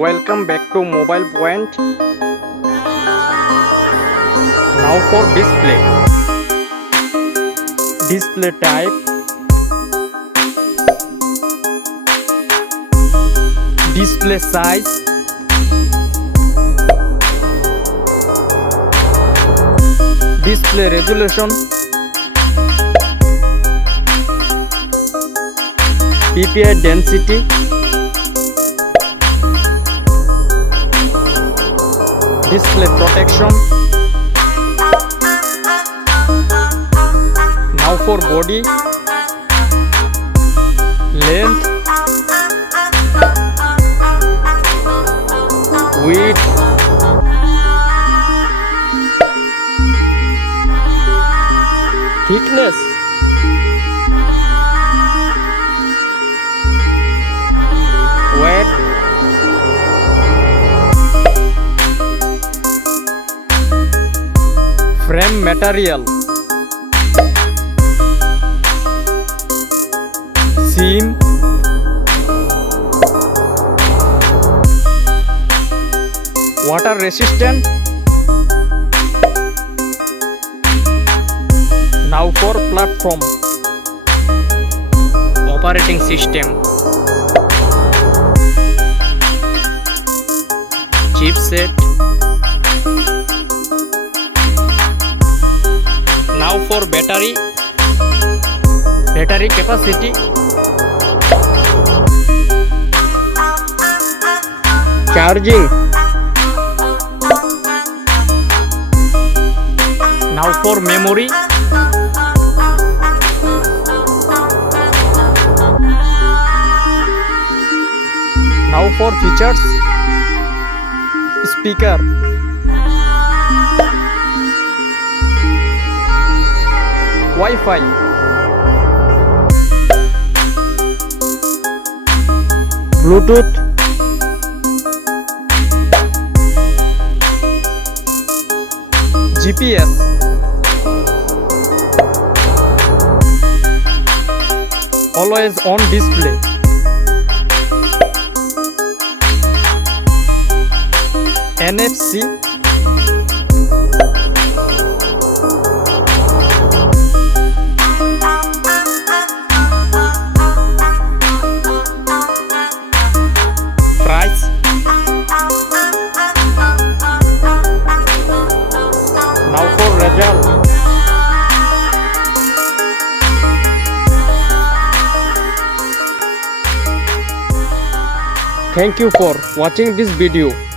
Welcome back to Mobile Point. Now for display. Display type. Display size. Display resolution. PPI density. Display protection. Now for body, length, width, thickness, weight, frame material, seam, water resistant. Now for platform, operating system, chipset. Now for battery capacity, charging. Now for memory, now for features, speaker, Wi-Fi, Bluetooth, GPS, always on display, NFC, price, now for result. Thank you for watching this video.